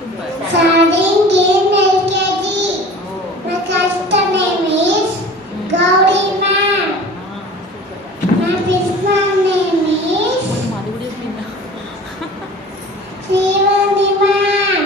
Studying in LKG. My customer name is Gauri ma'am. My principal name is Srivanthi ma'am.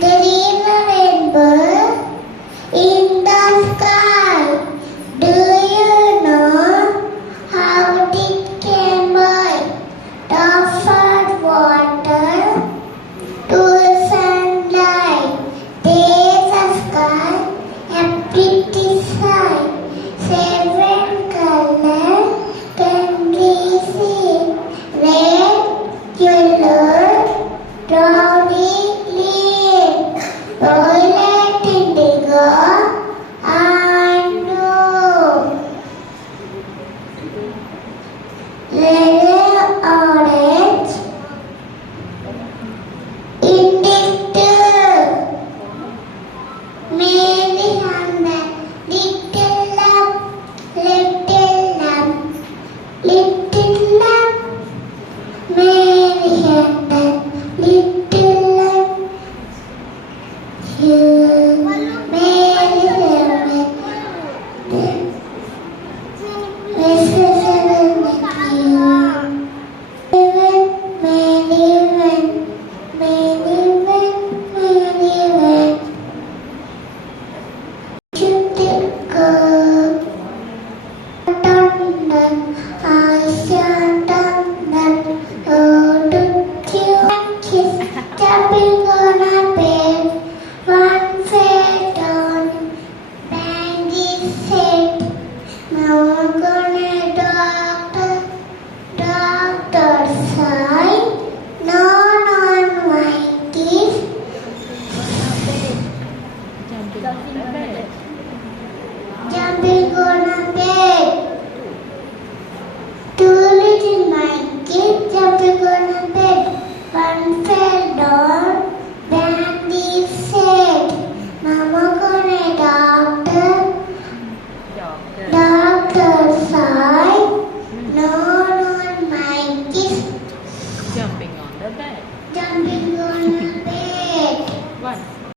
There is a rainbow in the sky. Do you know how it came by? The first water to sunlight. There's a sky, a pretty sight. Seven colors can be seen. Red, yellow, browny, green, violet, indigo, and blue. Yellow, orange, indigo. Mary and the little lamb, little lamb, little lamb. Mary and the little lamb. You, Mary and jumping on a bed, one fell down, bang his head. Mama gonna doctor side, no on my teeth. Jumping on a bed, two little monkeys jumping on a bed. One fell down, banged his head. Mama gonna doctor side, no on my kiss. Jumping on the bed. Jumping on a bed. One.